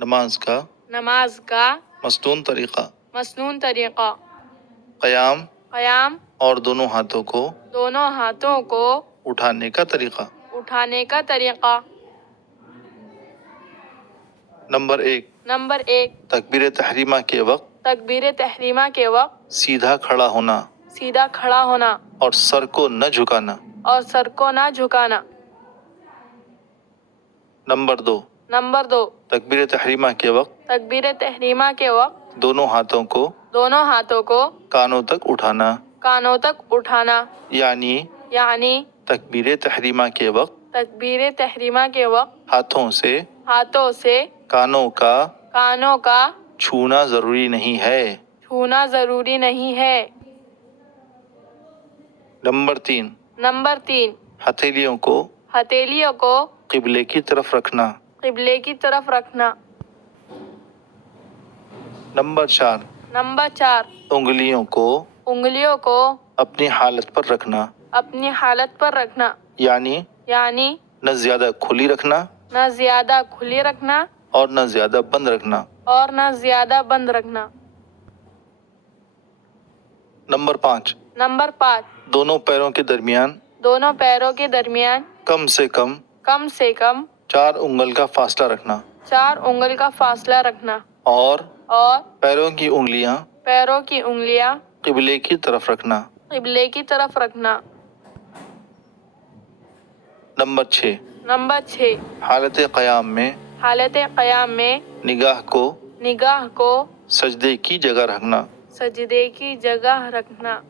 نماز کا مستون طریقہ، مسنون طریقہ، قیام قیام اور دونوں ہاتھوں کو دونوں ہاتھوں کو اٹھانے کا طریقہ۔ اٹھانے کا طریقہ۔ نمبر 1، نمبر 1، تکبیر تحریمہ کے وقت تکبیر تحریمہ کے وقت سیدھا کھڑا ہونا سیدھا کھڑا ہونا اور سر کو نہ جھکانا۔ اور سر کو نہ جھکانا۔ نمبر 2، نمبر 2، تکبیر تحریمہ کے وقت تکبیر تحریمہ کے وقت دونوں ہاتھوں کو دونوں ہاتھوں کو کانوں تک اٹھانا، کانوں تک اٹھانا، یعنی یعنی تکبیر تحریمہ کے وقت تکبیر تحریمہ کے وقت ہاتھوں سے کانوں کا کانوں کا چھونا ضروری نہیں ہے۔ چھونا ضروری نہیں ہے۔ نمبر 3، نمبر 3، ہتھیلیوں کو ہتھیلیوں کو قبلے کی طرف رکھنا۔ قبلے کی طرف رکھنا۔ نمبر 4، نمبر 4، انگلیوں کو انگلیوں کو اپنی حالت پر رکھنا، اپنی حالت پر رکھنا، یعنی یعنی نہ زیادہ کھلی رکھنا نہ زیادہ کھلی رکھنا اور نہ زیادہ بند رکھنا۔ اور نہ زیادہ بند رکھنا۔ نمبر 5، نمبر 5، دونوں پیروں کے درمیان دونوں پیروں کے درمیان کم سے کم کم سے کم 4 انگل کا فاصلہ رکھنا 4 انگل کا فاصلہ رکھنا اور اور پیروں کی انگلیاں پیروں کی انگلیاں قبلے کی طرف رکھنا۔ قبلے کی طرف رکھنا۔ نمبر 6، نمبر 6، حالت قیام میں حالت قیام میں نگاہ کو نگاہ کو سجدے کی جگہ رکھنا۔ سجدے کی جگہ رکھنا۔